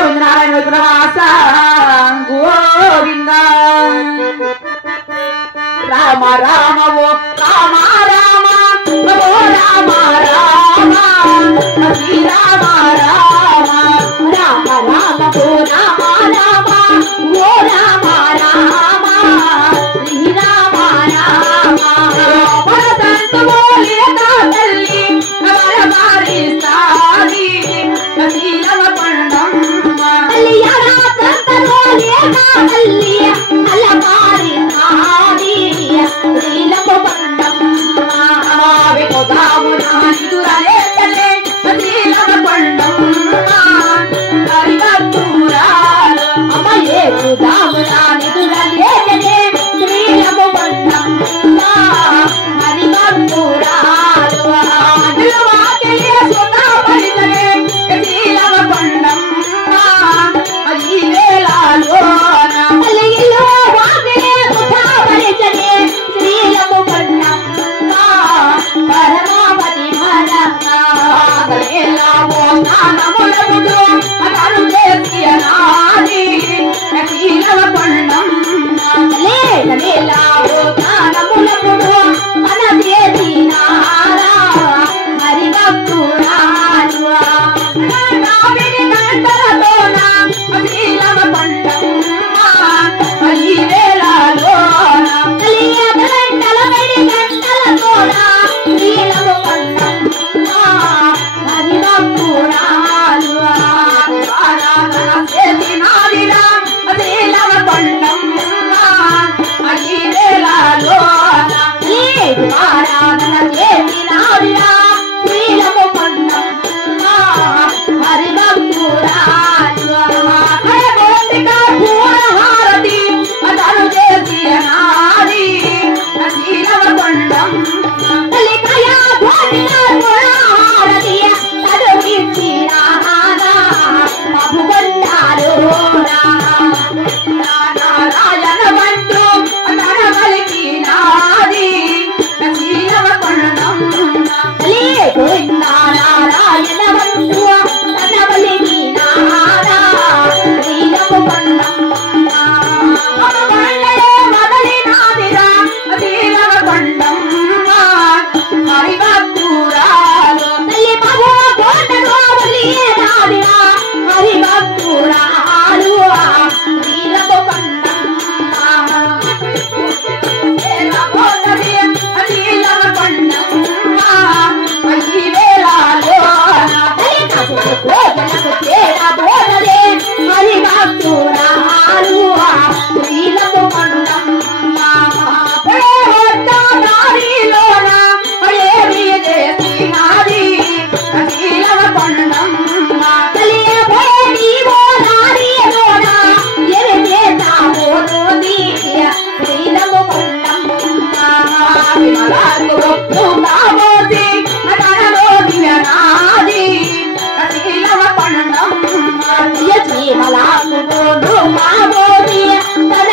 నారాయణ విగ్రహాస గోవింద రామ రామ ఓ రామ రామ ఓ రామ రామ శ్రీ రామ రామ రామ రామ ఓ రామ రామ ఓ రామ రామ శ్రీ రామ రామ భరతంత బోలే నా తల్లి నవరవారి సాది కశీలవ పండం అలియరా తంత బోలే నా తల్లి అలవారి సాది శ్రీలవ పండం ఆవే కొదాము నాని దురలే తల్లే శ్రీలవ పండం హరివత్తురాలు అమ్మయే కొదాము నాని దురలే తల్లే శ్రీలవ పండం హరివత్తురాలు నిలవాకెలే సోనా పరితలే శ్రీలవ పండం అయి వేలాలో అలిగిలో వాకెలే సోనా పరితలే శ్రీలవ పండం పరమావతి భరతాగలేలావో నానములముడు అతను చేసియనాది శ్రీలవ పండం లేలావో నానములముడు మన చేసినారా హరిభక్తురాలు నావిడి కంటలతోన శ్రీలవ పండం అయి వేలాలోన కలియ కంటల వెడి కంటలతోన శ్రీలవ పండం హరిభక్తురాలు ఆరాధన చేసినారిరా శ్రీలవ పండం అయి వేలాలోన ఆరాధన చేసినారిరా శ్రీలవ పండం హరిభక్తురాలు హరగోపిక పూర్ణహారతి అతను చేసినారి శ్రీలవ పండం కలికయ ఘోషిక పూర్ణహారతి తడువిచ్చిరానా మధుగండాలు నారాయణ బంటు తన కలికినాది శ్రీలవ పండం నారాయణ బంటు తన కలికినారా శ్రీలవ పండం మొదలినాదిరా శ్రీలవ పండం హరిభక్తురాలు తల్లి మగో కోటలో వలియేనాదిరా హరిభక్తురాలు శ్రీలవ పండం శ్రీలవ పండం అయి వేలాలో కోటలకు చేరబోదలే హరిభక్తురాలు శ్రీలవ పండం దారిలోన ఏమి చేసినాది శ్రీలవ పండం కలియ నీవో దారిలోన ఏమి చేసామోది శ్రీలవ పండం విమలాకు ఒప్పుతామోది తనలో దివ్యనాది శ్రీలవ పండం జీవలాకు మామోది తన